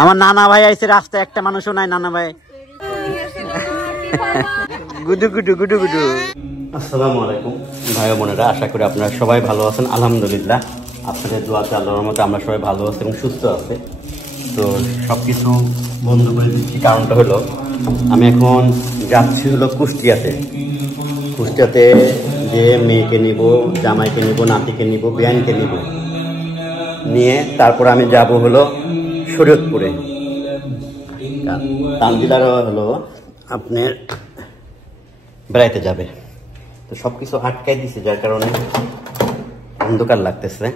আমার নানা ভাই আইছে রাস্তায়, একটা মানুষও নাই। নানা ভাই গুডু গুডু গুডু গুডু। আসসালামু আলাইকুম ভাই বোনেরা, আশা করি আপনারা সবাই ভালো আছেন। আলহামদুলিল্লাহ আপনাদের দোয়াতে আল্লাহর রহমতে আমরা সবাই ভালো আছি এবং সুস্থ আছি। তো সব কিছু বন্ধ করে দিচ্ছি, কারণটা হলো আমি এখন যাচ্ছি হলো কুষ্টিয়াতে। কুষ্টিয়াতে যে মেয়েকে নিব, জামাইকে নিব, নাতিকে নিব, বিয়ানকে নিব, নিয়ে তারপর আমি যাব হলো শরীয়তপুরে। তানজিলারও হলো আপনার বেড়াইতে যাবে। তো সব কিছু আটকাই দিছে, যার কারণে অন্ধকার লাগতেছে।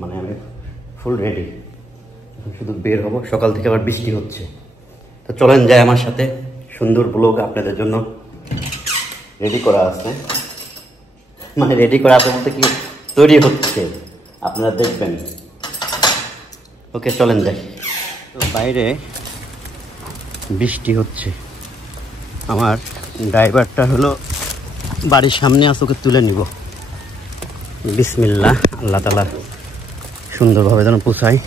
মানে আমি ফুল রেডি, শুধু বের হব। সকাল থেকে আবার বৃষ্টি হচ্ছে। তো চলেন যাই আমার সাথে, সুন্দর ব্লগ আপনাদের জন্য রেডি করা আছে। মানে রেডি করা আছে বলতে কি, তৈরি হচ্ছে, আপনারা দেখবেন। ওকে চলেন যাই। তো বাইরে বৃষ্টি হচ্ছে। আমার ড্রাইভারটা হলো বাড়ির সামনে আছে, ওকে তুলে নিব। বিসমিল্লাহ, আল্লাহ তাআলা সুন্দরভাবে যেন পৌঁছায়।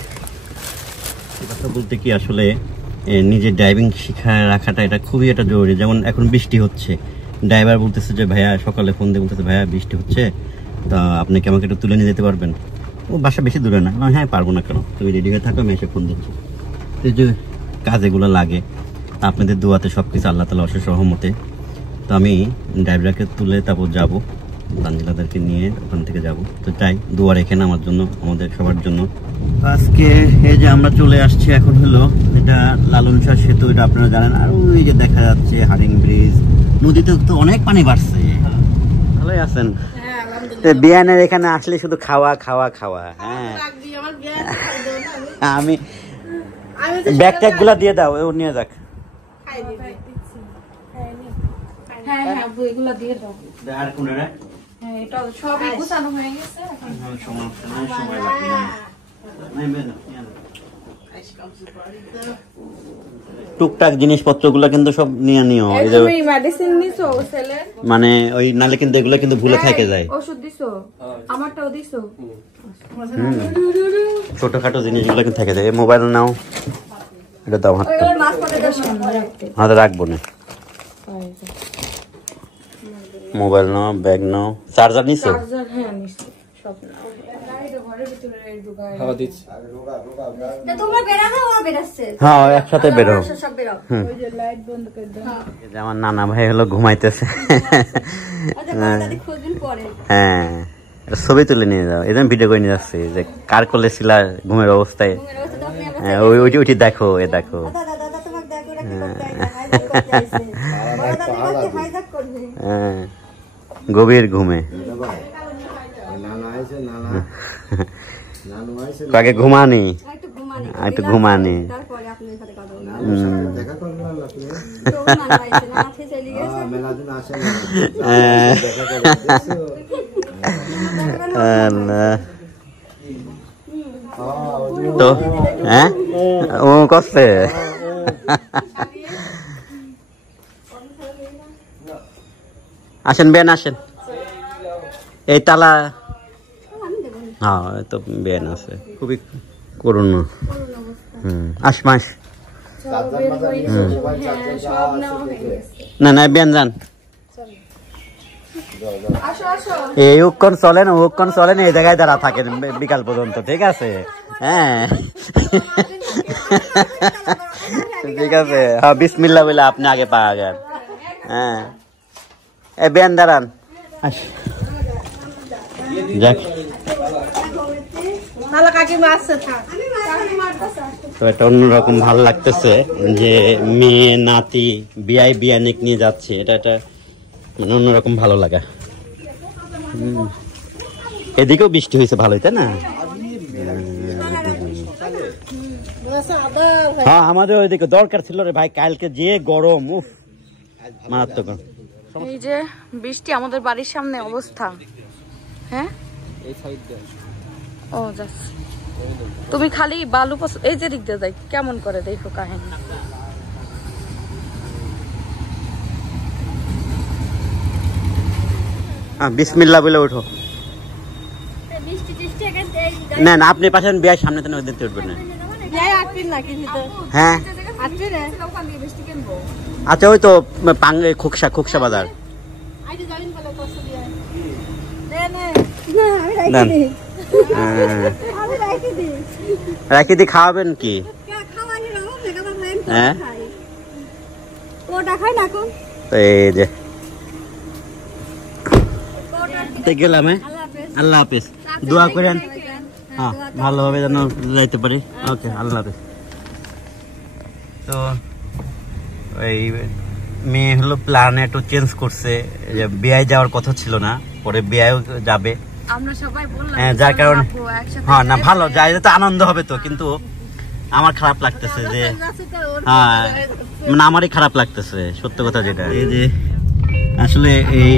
কথা বলতে কি, আসলে নিজে ড্রাইভিং শিখায় রাখাটা এটা খুবই একটা জরুরি। যেমন এখন বৃষ্টি হচ্ছে, ড্রাইভার বলতেছে যে ভাইয়া, সকালে ফোন দিয়ে বলতেছে ভাইয়া বৃষ্টি হচ্ছে, তা আপনি কি আমাকে একটু তুলে নিয়ে যেতে পারবেন? ও বাসা বেশি দূরে না। হ্যাঁ পারবো না কেন, তুমি রেডি হয়ে থাকো, আমি এসে ফোন দিচ্ছি। তো এই যে কাজ এগুলো লাগে, আপনাদের দোয়াতে সব কিছু আল্লাহ তাআলা অশেষ রহমতে। তো আমি ড্রাইভারকে তুলে তারপর যাবো, তানজিলাদেরকে নিয়ে ওখান থেকে যাব। তো তাই দোয়া রেখেন আমার জন্য, আমাদের সবার জন্য। আজকে এই যে আমরা চলে আসছি, এখন হলো এটা লালন শাহ সেতু, এটা আপনারা জানেন। আর ওই যে দেখা যাচ্ছে হারিং ব্রিজ, নদীতে তো অনেক পানি বাড়ছে। ভালোই আছেন? বিয়ানের এখানে আসলে শুধু খাওয়া খাওয়া খাওয়া। হ্যাঁ আমি ব্যাগ ট্যাগ গুলা দিয়ে দাও, ও নিয়ে যাক। টুকটাক জিনিসপত্র গুলা কিন্তু সব নিয়ে নিও। মানে ওই নালে কিন্তু এগুলা কিন্তু ভুলে থেকে যায়। ছোটখাটো জিনিসগুলো কিন্তু থেকে যায়। মোবাইল নাও, এটা দাও হাতটা, হাতে রাখবো না। মোবাইল নাও, ব্যাগ নাও, চার্জার নিছো? হ্যাঁ একসাথে বেরো। আমার নানা ভাই হলো ঘুমাইতেছে। হ্যাঁ ছবি তুলে নিয়ে যাও, এই ভিডিও করে নিয়ে যাচ্ছি যে কার কোলে ছিলা ঘুমের অবস্থায়। ওইটি ওইটি দেখো, এ দেখো। গভীর ঘুমে আগে ঘুমানি, একটু ঘুমানি। তো হ্যাঁ ও করছে। আসেন বেন, আসেন। এই তালা, হ্যাঁ তো বেন আছে, খুবই করুন। আসমাস না না বেন যান। এই হুকন চলেন, হুকন চলেন, এই জায়গায় দাঁড়া থাকেন বিকাল পর্যন্ত, ঠিক আছে? হ্যাঁ ঠিক আছে। হ্যাঁ বিসমিল্লাহ বলে আপনি আগে পা আগান। হ্যাঁ এই বেন দাঁড়ান। যাক, তো এটা অন্যরকম ভালো লাগতেছে যে মেয়ে নাতি বিয়ানিক নিয়ে যাচ্ছে। এটা মানে অন্যরকম ভালো লাগা। এদিকেও বৃষ্টি হয়েছে ভালোই, তাই না? হ্যাঁ আমাদের ওইদিকে দরকার ছিল রে ভাই, কালকে যে গরম, উফ মারাত্মক। এই যে বৃষ্টি আমাদের বাড়ির সামনে অবস্থা। হ্যাঁ ও যাস, তুমি খালি বালু এই যে দিক দিয়ে যাই, কেমন করে দেখো কাহিনী। বিসমিল্লাহ বলে উঠো। না না আপনি পাশেন বিয়ের সামনে তো দিতে উঠবেন না। হ্যাঁ আচ্ছা ওই তো খোকসা বাজার রাখি দি খাওয়াবেন কি হ্যাঁ এই যে গেলাম আল্লাহ হাফিজ দোয়া করেন হ্যাঁ ভালোভাবে যেন যাইতে পারি ওকে আল্লাহ হাফিজ তো ওই মেয়ে হলো প্ল্যান একটু চেঞ্জ করছে যে বিয়ে যাওয়ার কথা ছিল না পরে বিয়েও যাবে আমরা সবাই বললাম যার কারণে হ্যাঁ না ভালো যাই তো আনন্দ হবে তো কিন্তু আমার খারাপ লাগতেছে যে হ্যাঁ মানে আমারই খারাপ লাগতেছে সত্য কথা যেটা এই যে আসলে এই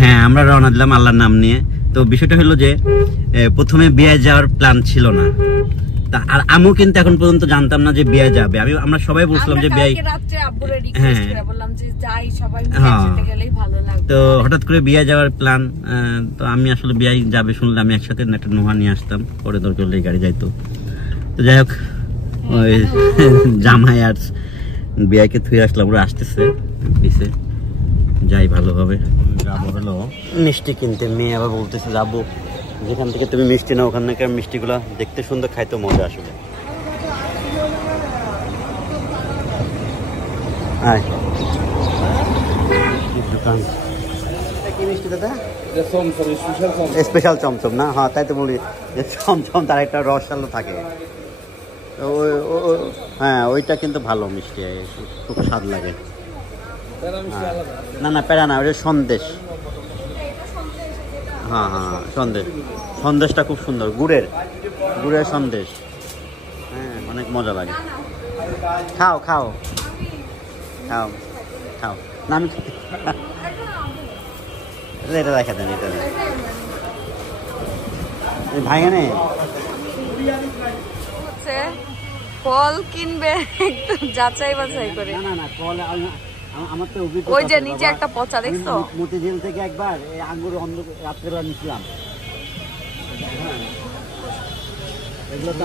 হ্যাঁ আমরা রওনা দিলাম আল্লাহর নাম নিয়ে তো বিষয়টা হলো যে প্রথমে বিয়ে যাওয়ার প্ল্যান ছিল না আর আমিও কিন্তু এখন পর্যন্ত জানতাম না যে বিয়ে যাবে আমরা সবাই বলছিলাম যে বিয়ে তো হঠাৎ করে বিয়ে যাওয়ার প্ল্যান তো আমি আসলে বিয়ে যাবে শুনলে আমি একসাথে একটা নোহা নিয়ে আসতাম পরে দরকার হলে গাড়ি যাইতো তো যাই হোক ওই জামাই আর বিয়াকে থুয়ে আসলাম ওরা আসতেছে পিছে যাই ভালো হবে যাবো হলো মিষ্টি কিনতে মেয়ে আবার বলতেছে যাবো যেখান থেকে তুমি মিষ্টি নাও ওখান থেকে মিষ্টিগুলো দেখতে সুন্দর খাইতে মজা আসলে কি মিষ্টি দাদা স্পেশাল চমচম না হ্যাঁ তাই তো বলি যে চমচম তার একটা রস আলো থাকে হ্যাঁ ওইটা কিন্তু ভালো মিষ্টি খুব স্বাদ লাগে না না প্যারা না ওটা সন্দেশ হ্যাঁ হ্যাঁ সন্দেশটা খুব সুন্দর গুড়ের সন্দেশ হ্যাঁ অনেক মজা লাগে খাও না আমি এটা দেখা দেন এটা ভাই নেই ফল কিনবে একদম যাচাই বাছাই করে না ফল আমার তো ওই যে নিচে একটা পচা দেখছো মতিঝিল থেকে একবার এই আঙ্গুর রাত্রেবেলা নিছিলাম এগুলো তো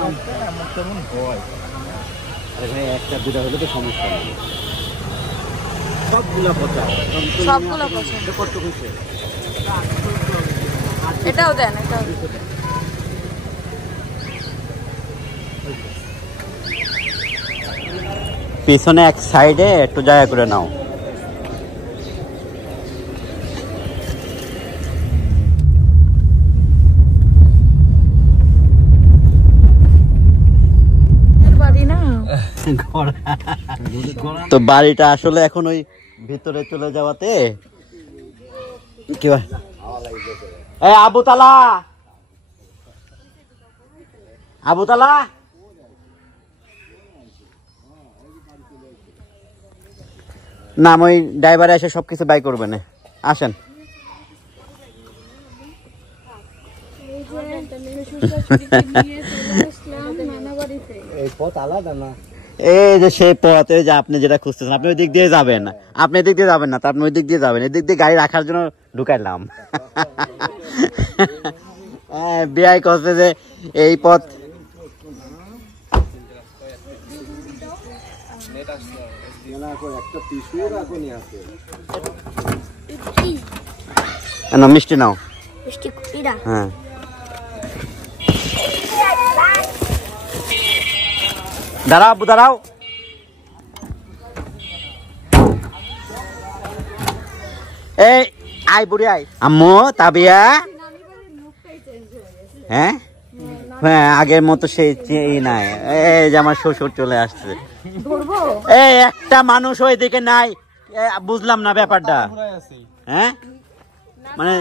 আমার তেমন হয় একটা দুটা হলে তো সমস্যা নেই সবগুলা পচা কত খুশি এটাও দেন পিছনে এক সাইডে একটু জায়গা করে নাও তো বাড়িটা আসলে এখন ওই ভিতরে চলে যাওয়াতে কি আবুতালা না ওই ড্রাইভারে এসে সবকিছু বাই করবে না আসেন এই যে সেই পথ এই যে আপনি যেটা খুঁজতেছেন আপনি ওই দিক দিয়ে যাবেন আপনি এদিক দিয়ে যাবেন না তা আপনি ওই দিক দিয়ে যাবেন এদিক দিয়ে গাড়ি রাখার জন্য ঢুকাইলাম বিআই করছে যে এই পথ মিষ্টি নাও হ্যাঁ দাঁড়াও আব্বু দাঁড়াও এই আই বুড়ি আই আম্মু তাবিয়া হ্যাঁ হ্যাঁ আগের মতো সেই নাই এই যে আমার শ্বশুর চলে আসছে এই একটা মানুষ ওই দিকে নাই বুঝলাম না ব্যাপারটা হ্যাঁ মানে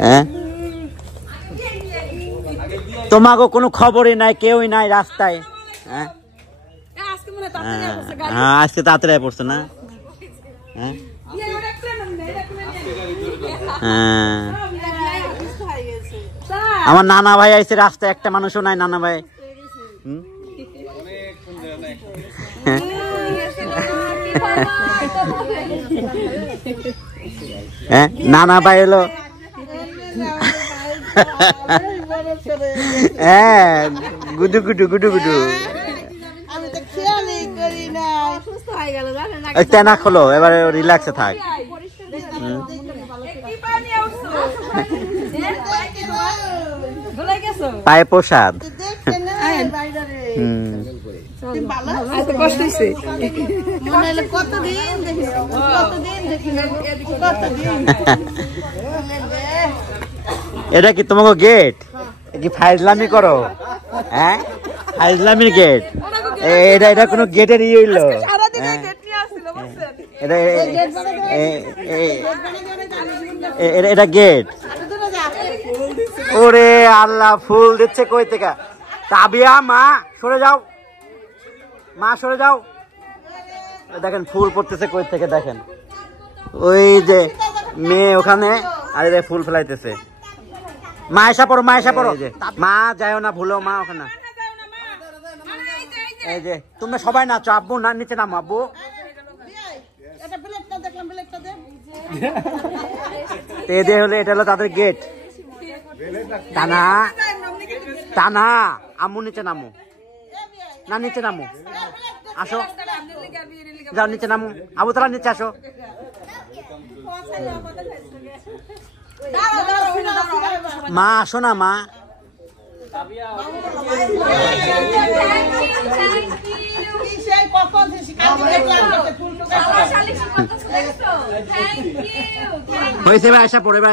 হ্যাঁ তোমাকে কোনো খবরই নাই কেউই নাই রাস্তায় হ্যাঁ আজকে তাড়াতাড়ি পড়ছে না হ্যাঁ আমার নানা ভাই আইছে রাস্তায় একটা মানুষও নাই নানা ভাই হ্যাঁ নানা ভাই এলো হ্যাঁ গুডু গুডু গুডু গুডু তেনা খোলো এবারে রিল্যাক্সে থাক পায়ে প্রসাদ এটা কি তোমাকে গেট কি ফাইজলামি করো হ্যাঁ ফাইজলামির গেট এটা এটা কোনো গেটের ইয়ে হইলো এটা গেট ওরে আল্লাহ ফুল দিচ্ছে কই থেকে তাবিয়া মা সরে যাও মা সরে যাও দেখেন ফুল পড়তেছে কই থেকে দেখেন ওই যে মেয়ে ওখানে আর ফুল ফেলাইতেছে মা এসা পড়ো মা যাও না ভুলো মা ওখানে এই যে তোমরা সবাই নাচো আব্বু না নিচে নামো আব্বু হলে এটা হলো তাদের গেট টানা টানা আম্মু নিচে নামো না নিচে নামো আসো যাও নিচে নামো আবু তালা নিচে আসো মা আসো না মা হয়েছে এবার আসা পড়ো এবার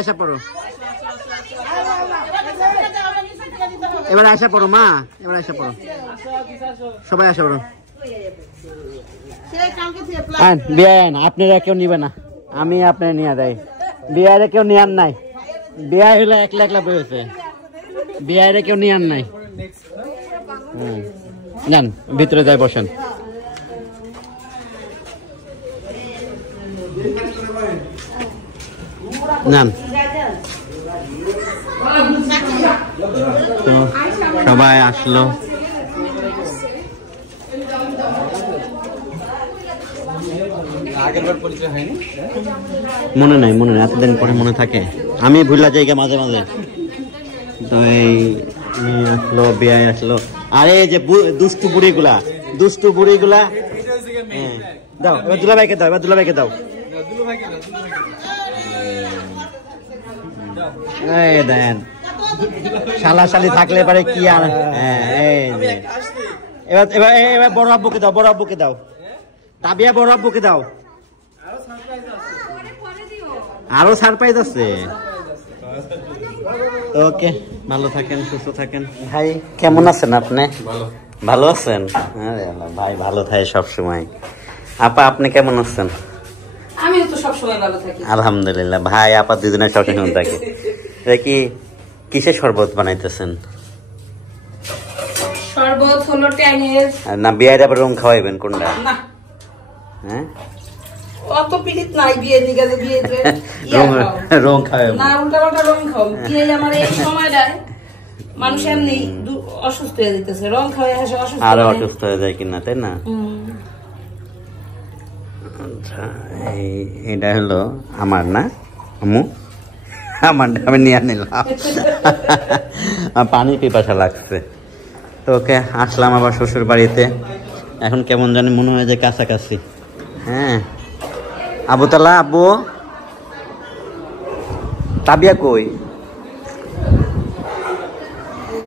আসা পড়ো মা এবার আসা পড়ো সবাই আসা পড়ো বিয়ান আপনারা কেউ নিবে না আমি আপনার নিয়ে দেয় বিয়ারে কেউ নিয়ার নাই বিয়া হইলে একলা একলা বসেছে বিয়ারে কেউ নিয়ার নাই যান ভিতরে যাই বসেন যান সবাই আসলো মনে নাই এতদিন পরে মনে থাকে আমি ভুলা জায়গা মাঝে মাঝে তো এই আসলো বিয়ে আসলো আরে যে দুষ্টু বুড়িগুলা দাও এবার দুলাভাইকে দাও এই দেন শালা শালি থাকলে পারে কি আর এবার বড় আব্বুকে দাও তাবিয়া বড় আব্বুকে দাও আরো সারপ্রাইজ আছে ওকে ভালো থাকেন সুস্থ থাকেন ভাই কেমন আছেন আপনি ভালো আছেন ভাই ভালো থাকে সব সময় আপা আপনি কেমন আছেন আমি তো সব সময় ভালো থাকি আলহামদুলিল্লাহ ভাই আপা দুজনের সব কেমন থাকে কি কিসের শরবত বানাইতেছেন শরবত হলো ট্যাঙের না বিয়ের আবার রং খাওয়াইবেন কোনটা না হ্যাঁ অত পিরিত নাই বিয়ে দিকে বিয়ে রং খাওয়াইবেন না উল্টা রং খাও বিয়ে আমার এই সময়টায় মানুষ এমনি অসুস্থ হয়ে যেতেছে রং খাওয়াই হাসে অসুস্থ আরো অসুস্থ হয়ে যায় কিনা তাই না আচ্ছা এটা হলো আমার না আম্মু আমারটা আমি নিয়ে নিলাম পানি পিপাসা লাগছে তো ওকে আসলাম আবার শ্বশুর বাড়িতে এখন কেমন জানি মনে হয় যে কাছাকাছি হ্যাঁ আবু তালা আব্বু তাবিয়া কই